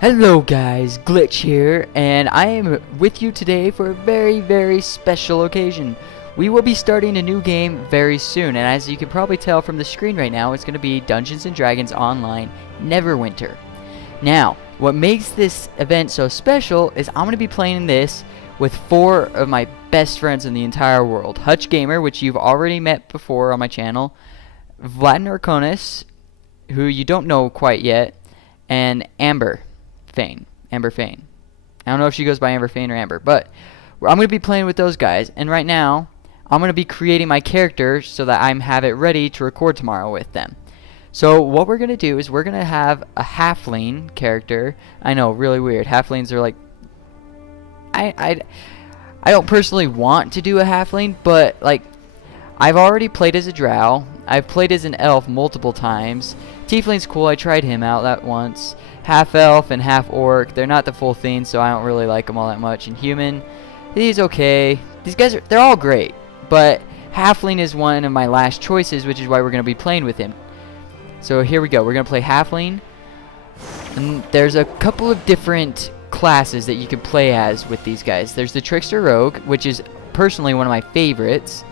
Hello guys, Glitch here, and I am with you today for a very special occasion. We will be starting a new game very soon, and as you can probably tell from the screen right now, it's going to be Dungeons & Dragons Online Neverwinter. Now, what makes this event so special is I'm going to be playing this with 4 of my best friends in the entire world. Hutch Gamer, which you've already met before on my channel, Vlad Narconis, who you don't know quite yet, and Amber Fane. I don't know if she goes by Amber Fane or Amber, but I'm going to be playing with those guys, and right now, I'm going to be creating my character so that I have it ready to record tomorrow with them. So what we're going to do is we're going to have a halfling character. I know, really weird. Halflings are like... I don't personally want to do a halfling, but like... I've already played as a drow. I've played as an elf multiple times. Tiefling's cool. I tried him out that once. Half elf and half orc. They're not the full thing, so I don't really like them all that much. And human, he's okay. These guys they're all great, but halfling is one of my last choices, which is why we're going to be playing with him. So here we go. We're going to play halfling. And there's a couple of different classes that you can play as with these guys. There's the trickster rogue, which is personally one of my favorites.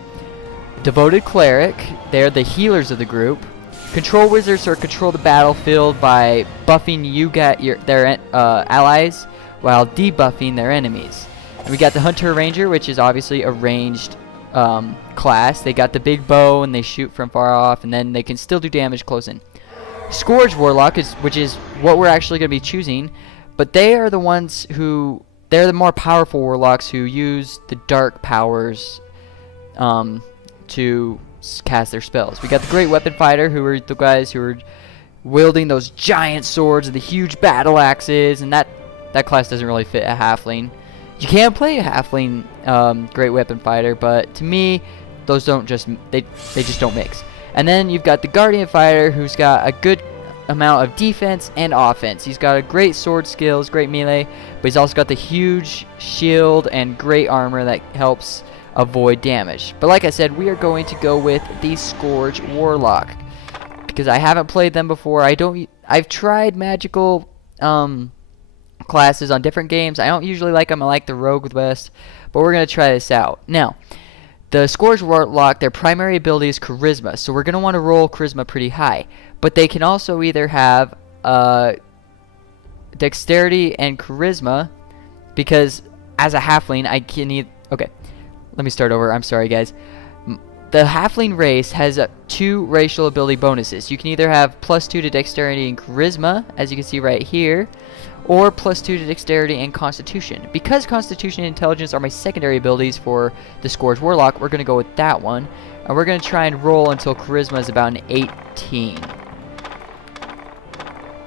Devoted cleric, they're the healers of the group. Control wizards are control the battlefield by buffing their allies while debuffing their enemies. And we got the hunter ranger, which is obviously a ranged class. They got the big bow and they shoot from far off, and then they can still do damage close in. Scourge warlock which is what we're actually going to be choosing, but they are the ones they're the more powerful warlocks who use the dark powers to cast their spells. We got the great weapon fighter, who are the guys who are wielding those giant swords and the huge battle axes, and that class doesn't really fit a halfling. You can play a halfling great weapon fighter, but to me those don't they just don't mix. And then you've got the guardian fighter, who's got a good amount of defense and offense. He's got a great sword skills, great melee, but he's also got the huge shield and great armor that helps avoid damage. But like I said, we are going to go with the Scourge Warlock because I haven't played them before. I've tried magical classes on different games. I don't usually like them. I like the Rogue the best, but we're going to try this out. Now, the Scourge Warlock, their primary ability is Charisma, so we're going to want to roll Charisma pretty high. But they can also either have Dexterity and Charisma, because as a halfling, I can either... Okay. Let me start over. I'm sorry, guys. The halfling race has 2 racial ability bonuses. You can either have +2 to dexterity and charisma, as you can see right here, or +2 to dexterity and constitution. Because constitution and intelligence are my secondary abilities for the Scourge Warlock, we're going to go with that one. And we're going to try and roll until charisma is about an 18.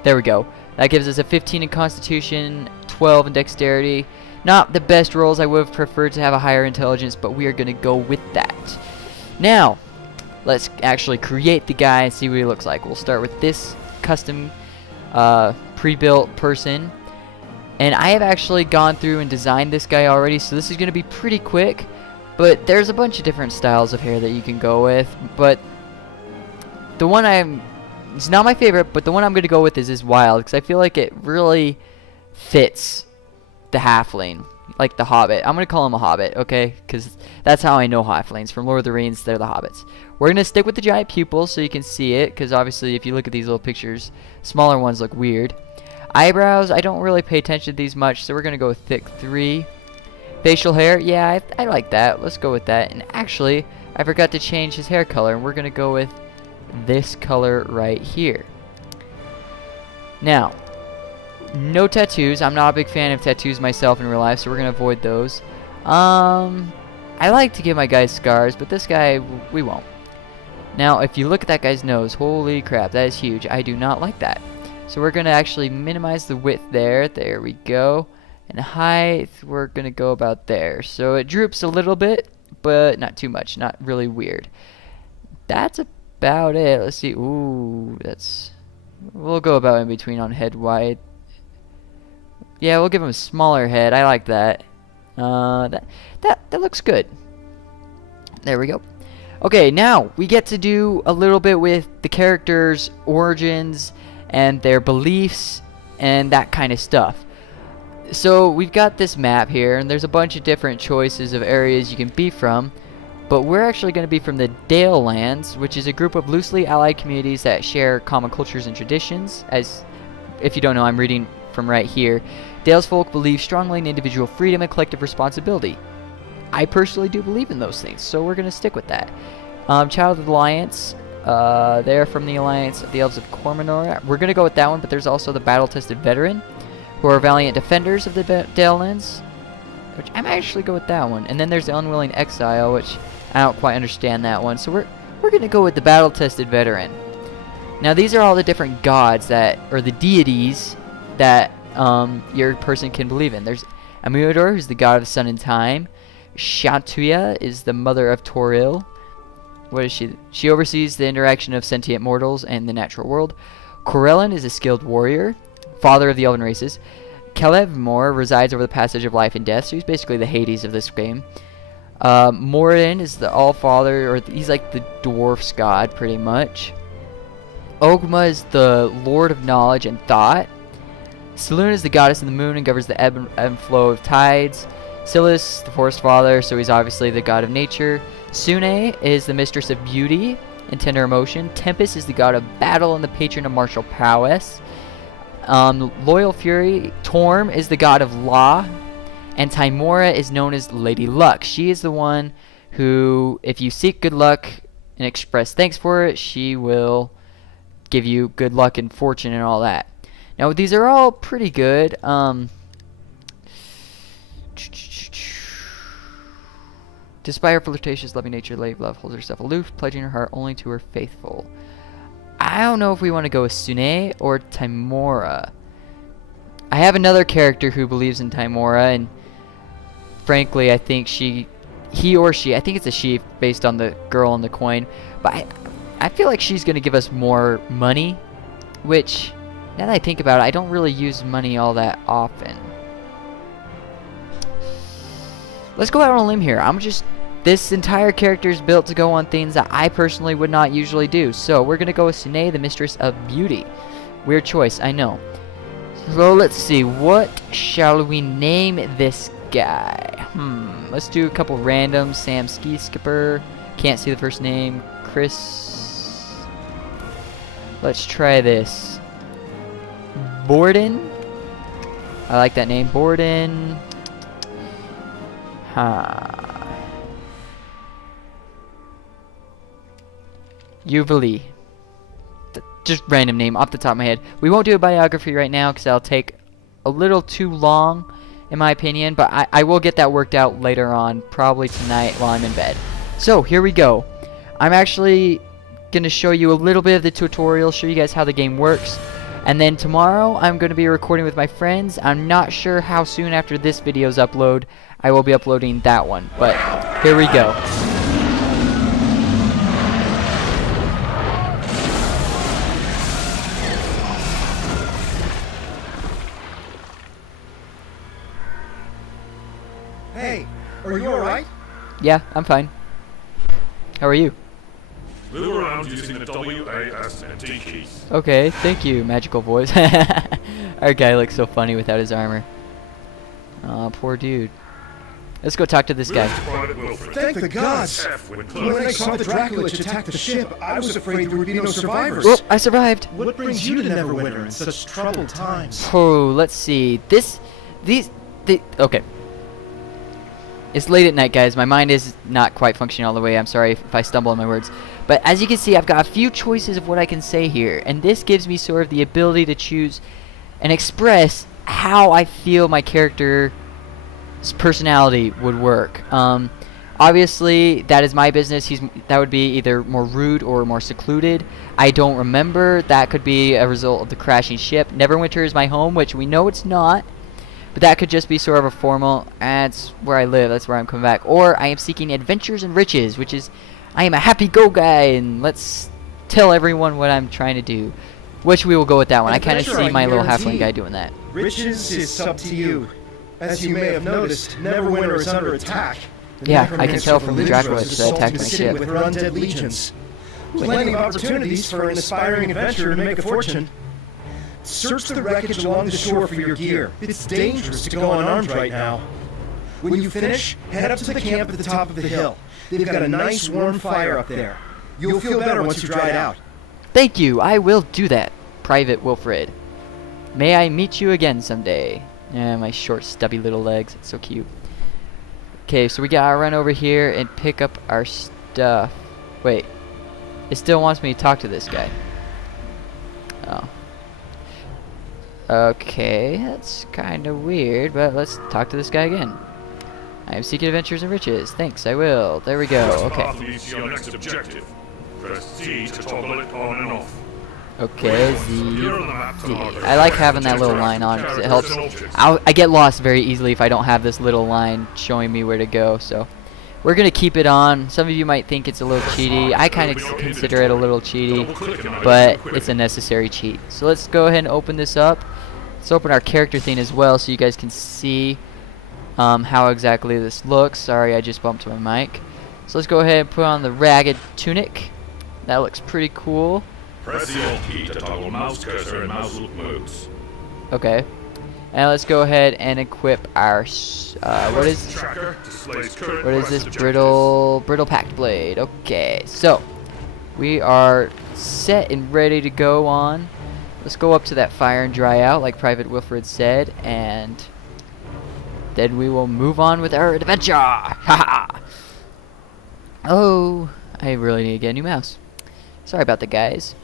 There we go. That gives us a 15 in constitution, 12 in dexterity. Not the best rolls. I would have preferred to have a higher intelligence, but we are going to go with that. Now, let's actually create the guy and see what he looks like. We'll start with this custom pre-built person. And I have actually gone through and designed this guy already, so this is going to be pretty quick. But there's a bunch of different styles of hair that you can go with. But the one it's not my favorite, but the one I'm going to go with is wild, because I feel like it really fits the halfling, like the hobbit. I'm gonna call him a hobbit, okay, because that's how I know halflings from Lord of the Rings. They're the hobbits. We're gonna stick with the giant pupils so you can see it, because obviously if you look at these little pictures, smaller ones look weird. Eyebrows, I don't really pay attention to these much, so we're gonna go with thick 3. Facial hair, yeah, I like that. Let's go with that. And actually, I forgot to change his hair color, and we're gonna go with this color right here. Now, no tattoos. I'm not a big fan of tattoos myself in real life, so we're going to avoid those. I like to give my guys scars, but this guy, we won't. Now, if you look at that guy's nose, holy crap, that is huge. I do not like that. So we're going to actually minimize the width there. There we go. And height, we're going to go about there. So it droops a little bit, but not too much. Not really weird. That's about it. Let's see. Ooh, we'll go about in between on head wide. Yeah, we'll give him a smaller head. I like that. That looks good. There we go. Okay, now we get to do a little bit with the characters' origins and their beliefs and that kind of stuff. So we've got this map here, and there's a bunch of different choices of areas you can be from, but we're actually going to be from the Dale Lands, which is a group of loosely allied communities that share common cultures and traditions. As if you don't know, I'm reading from right here. Dale's folk believe strongly in individual freedom and collective responsibility. I personally do believe in those things, so we're going to stick with that. Child of the Alliance, they're from the Alliance of the Elves of Cormanor. We're going to go with that one, but there's also the battle-tested veteran, who are valiant defenders of the Dale Lands, which I might actually go with that one. And then there's the unwilling exile, which I don't quite understand that one. So we're going to go with the battle-tested veteran. Now these are all the different gods that, or the deities that your person can believe in. There's Amuador, who's the god of sun and time. Shantuya is the mother of Toril. What is she? She oversees the interaction of sentient mortals and the natural world. Corellin is a skilled warrior, father of the elven races. Kelevmor resides over the passage of life and death, so he's basically the Hades of this game. Moradin is the all-father, or he's like the dwarf's god, pretty much. Ogma is the lord of knowledge and thought. Selûne is the goddess of the moon and governs the ebb and flow of tides. Silas, the forest father, so he's obviously the god of nature. Sune is the mistress of beauty and tender emotion. Tempest is the god of battle and the patron of martial prowess. Loyal Fury, Torm is the god of law. And Tymora is known as Lady Luck. She is the one who, if you seek good luck and express thanks for it, she will give you good luck and fortune and all that. Now, these are all pretty good. Despite her flirtatious, loving nature, Lady Love holds herself aloof, pledging her heart only to her faithful. I don't know if we want to go with Sune or Tymora. I have another character who believes in Tymora, and frankly, I think he or she, I think it's a she based on the girl on the coin, but I feel like she's going to give us more money, which, now that I think about it, I don't really use money all that often. Let's go out on a limb here. This entire character is built to go on things that I personally would not usually do. So we're going to go with Sune, the mistress of beauty. Weird choice, I know. So let's see. What shall we name this guy? Let's do a couple random. Sam Ski Skipper. Can't see the first name. Chris. Let's try this. Bordin. I like that name. Bordin. Jubilee. Just random name off the top of my head. We won't do a biography right now because that'll take a little too long, in my opinion. But I will get that worked out later on, probably tonight while I'm in bed. So here we go. I'm actually going to show you a little bit of the tutorial, show you guys how the game works. And then tomorrow I'm going to be recording with my friends. I'm not sure how soon after this video's upload I will be uploading that one. But here we go. Hey, are you alright? Yeah, I'm fine. How are you? Move around using the WASD keys. Okay, thank you, magical voice. Our guy looks so funny without his armor. Aw, poor dude. Let's go talk to this guy. Thank the gods! When I saw the Draculich attack the ship, I was afraid there would be no survivors. Oh, I survived! What brings you to Neverwinter in such troubled times? Oh, let's see. Okay. It's late at night, guys. My mind is not quite functioning all the way. I'm sorry if I stumble on my words. But as you can see, I've got a few choices of what I can say here. And this gives me sort of the ability to choose and express how I feel my character's personality would work. Obviously, that is my business. That would be either more rude or more secluded. I don't remember. That could be a result of the crashing ship. Neverwinter is my home, which we know it's not. But that could just be sort of a formal, that's where I live, that's where I'm coming back. Or I am seeking adventures and riches, which is, I am a happy-go guy, and let's tell everyone what I'm trying to do. Which we will go with that one. I kind of see my little halfling guy doing that. Riches is up to you. As you may have noticed, Neverwinter is under attack. Yeah, I can tell from the Draculich that attacked my ship. With her undead legions. Plenty of opportunities for an aspiring adventurer to make a fortune. Search the wreckage along the shore for your gear. It's dangerous to go unarmed right now. When you finish, head up to the camp at the top of the hill. They've got a nice warm fire up there. You'll feel better once you dry it out. Thank you, I will do that, Private Wilfred. May I meet you again someday. Yeah, my short, stubby little legs. It's so cute. Okay, so we gotta run over here and pick up our stuff. Wait. It still wants me to talk to this guy. Oh. Okay, that's kind of weird, but let's talk to this guy again. I am seeking adventures and riches. Thanks, I will. There we go. Okay. Path leads to your next objective. Press Z to toggle it on and off. Okay, Z. Here on the map to Z. mark I like having that little line on because it helps. I get lost very easily if I don't have this little line showing me where to go. So we're gonna keep it on. Some of you might think it's a little cheaty. I kind of consider it a little cheaty, but it's a necessary cheat. So let's go ahead and open this up. Let's open our character thing as well, so you guys can see how exactly this looks. Sorry, I just bumped my mic. So let's go ahead and put on the ragged tunic. That looks pretty cool. Press the Alt key to toggle mouse cursor and mouse loop modes. Okay. And let's go ahead and equip our what is Tracker displays current this quest brittle packed blade. Okay. So we are set and ready to go on. Let's go up to that fire and dry out like Private Wilfred said, and then we will move on with our adventure. Haha. Oh, I really need to get a new mouse. Sorry about that, guys.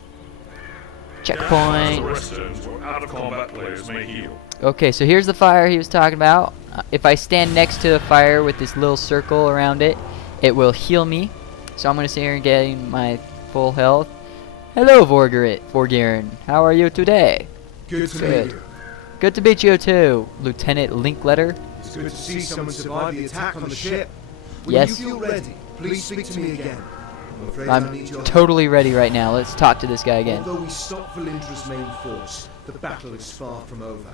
Checkpoint. Westerns or out of combat players may heal. Okay, so here's the fire he was talking about. If I stand next to the fire with this little circle around it, it will heal me. So I'm going to sit here and gain my full health. Hello, Vorgaren. How are you today? Good to Good. meet you. Good to meet you too, Lieutenant Linkletter. It's good to see someone survive the attack on the ship. When Yes. you feel ready, please speak to me again. I'm afraid I I'm need your help. totally ready right now. Let's talk to this guy again. Although we stopped Valindra's main force, the battle is far from over.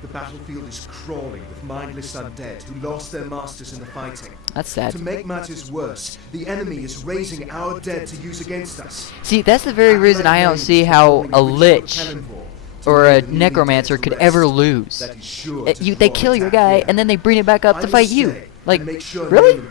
The battlefield is crawling with mindless undead who lost their masters in the fighting. That's sad. To make matters worse, the enemy is raising our dead to use against us. See, that's the very reason I don't see how a lich or a necromancer could ever lose. They kill your guy and then they bring it back up to fight you. Like, really?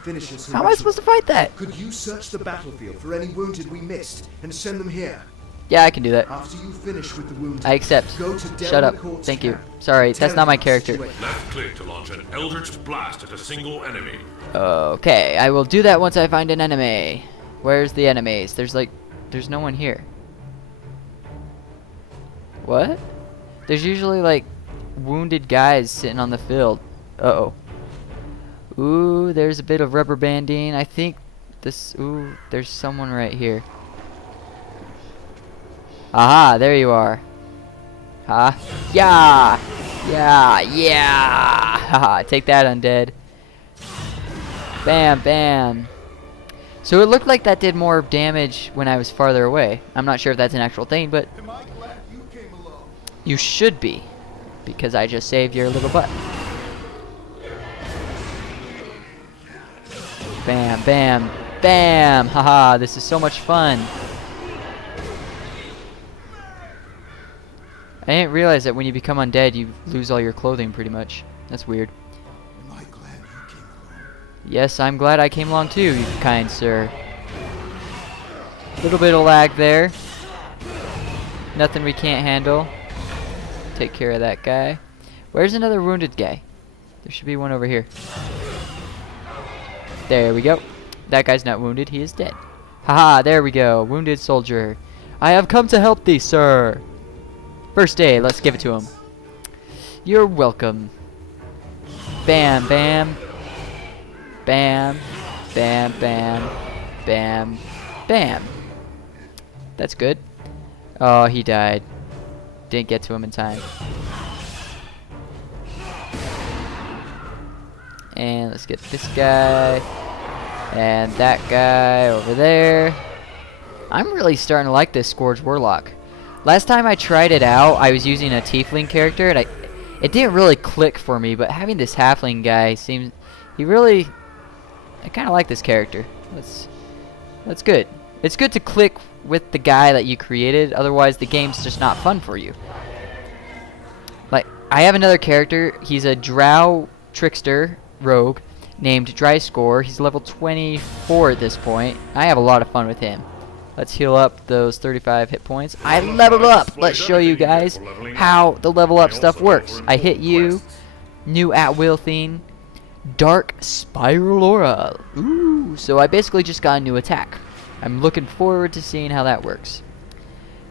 How am I supposed to fight that? Could you search the battlefield for any wounded we missed and send them here? Yeah, I can do that. After you finish with the wounded, I accept. go to Shut up. Devon Court's Thank you. camp. Sorry, Tell that's not my them the character. situation. Left click to launch an Eldritch Blast at a single enemy. Okay, I will do that once I find an enemy. Where's the enemies? There's no one here. What? There's usually like wounded guys sitting on the field. Uh-oh. Ooh, there's a bit of rubber banding. I think this, ooh, there's someone right here. Aha, there you are. Ha. Yeah! Yeah! Yeah! Haha, take that, undead. Bam, bam. So it looked like that did more damage when I was farther away. I'm not sure if that's an actual thing, but Am I glad you came along? you should be, because I just saved your little butt. Bam, bam, bam! Haha, this is so much fun. I didn't realize that when you become undead, you lose all your clothing pretty much. That's weird. Am I glad you came along? Yes, I'm glad I came along too, you kind sir. Little bit of lag there. Nothing we can't handle. Take care of that guy. Where's another wounded guy? There should be one over here. There we go. That guy's not wounded, he is dead. Haha, there we go. Wounded soldier. I have come to help thee, sir. First aid, let's give it to him. You're welcome. Bam, bam. Bam. Bam, bam. Bam. Bam. That's good. Oh, he died. Didn't get to him in time. And let's get this guy. And that guy over there. I'm really starting to like this Scourge Warlock. Last time I tried it out, I was using a Tiefling character, and it didn't really click for me, but having this Halfling guy seems... I kind of like this character. That's good. It's good to click with the guy that you created, otherwise the game's just not fun for you. I have another character. He's a drow trickster rogue named Dryscore. He's level 24 at this point. I have a lot of fun with him. Let's heal up those 35 hit points. I leveled up. Let's show you guys how the level up stuff works. I hit you. New at-will theme. Dark Spiral Aura. Ooh, so I basically just got a new attack. I'm looking forward to seeing how that works.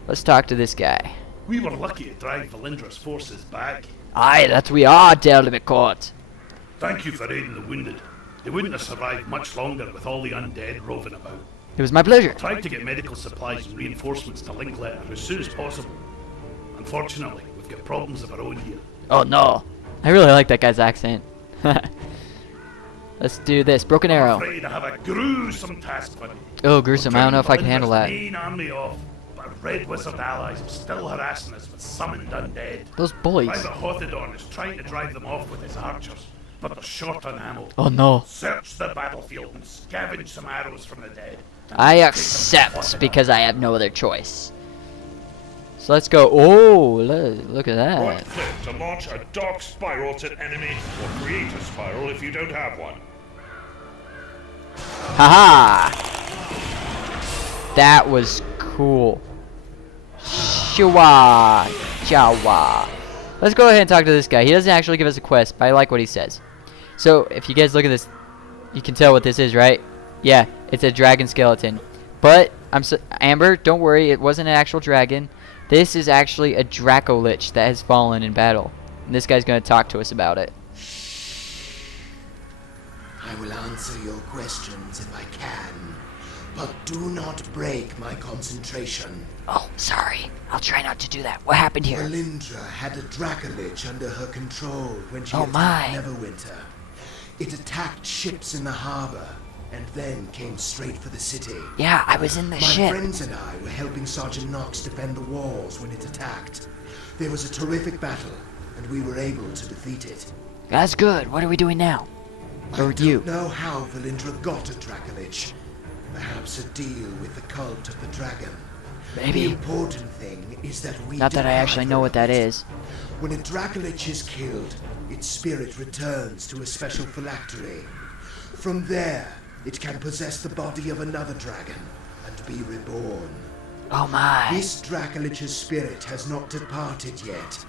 Let's talk to this guy. We were lucky to drive Valindra's forces back. Aye, that we are, Delimicourt. Thank you for aiding the wounded. They wouldn't have survived much longer with all the undead roving about. It was my pleasure. Tried to get medical supplies and reinforcements to Linkletter as soon as possible. Unfortunately, we've got problems of our own here. Oh no. I really like that guy's accent. Let's do this. Broken I'm arrow. afraid I have a gruesome task for you. Oh, gruesome. I don't know if I can handle that. Main army off, but Red Wizard allies are still harassing us with summoned undead. Those bullies. Private Hothodon is trying to drive them off with his archers, but they're short on ammo. Oh no. Search the battlefield and scavenge some arrows from the dead. I accept because I have no other choice. So let's go. Oh, look at Right that. click to launch a dark spiral at an enemy, or create a spiral if you don't have one. Haha! That was cool. Shua. Jawa. Let's go ahead and talk to this guy. He doesn't actually give us a quest, but I like what he says. So, if you guys look at this, you can tell what this is, right? Yeah, it's a dragon skeleton. But, Amber, don't worry, it wasn't an actual dragon. This is actually a Dracolich that has fallen in battle. And this guy's going to talk to us about it. I will answer your questions if I can, but do not break my concentration. Oh, sorry. I'll try not to do that. What happened here? Valindra had a Dracolich under her control when she Oh, attacked my. Neverwinter. It attacked ships in the harbor, and then came straight for the city. Yeah, I was in the My ship. friends and I were helping Sergeant Knox defend the walls when it attacked. There was a terrific battle, and we were able to defeat it. That's good. What are we doing now? Or I you? don't know how Valindra got a Dracolich. Perhaps a deal with the cult of the dragon. The Maybe. important thing is that we Not that I actually know what that is. When a Dracolich is killed, its spirit returns to a special phylactery. From there, it can possess the body of another dragon and be reborn. Oh my. This Dracolich's spirit has not departed yet.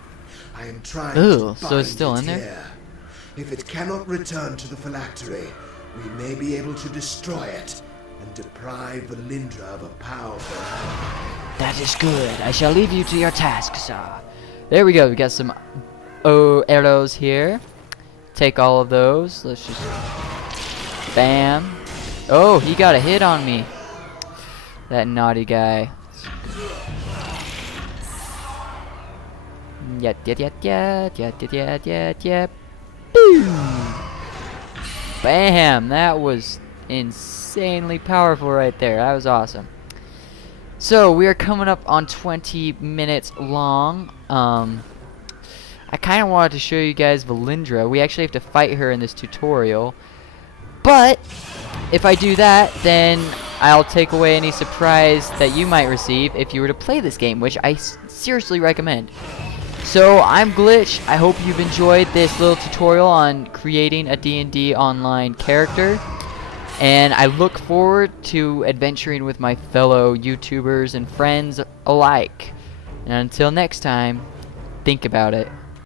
I am trying Ooh, to so bind it's still it in there? here. If it cannot return to the phylactery, we may be able to destroy it and deprive Valindra of a powerful ally. That is good. I shall leave you to your task, sir. There we go. We got some arrows here. Take all of those. Let's just... Bam. Oh, he got a hit on me. That naughty guy. Yep. Boom. Bam. That was insanely powerful right there. That was awesome. So we are coming up on 20 minutes long. I kind of wanted to show you guys Valindra. We actually have to fight her in this tutorial. But if I do that, then I'll take away any surprise that you might receive if you were to play this game, which I seriously recommend. So I'm Glitch. I hope you've enjoyed this little tutorial on creating a D&D online character. And I look forward to adventuring with my fellow YouTubers and friends alike. And until next time, think about it.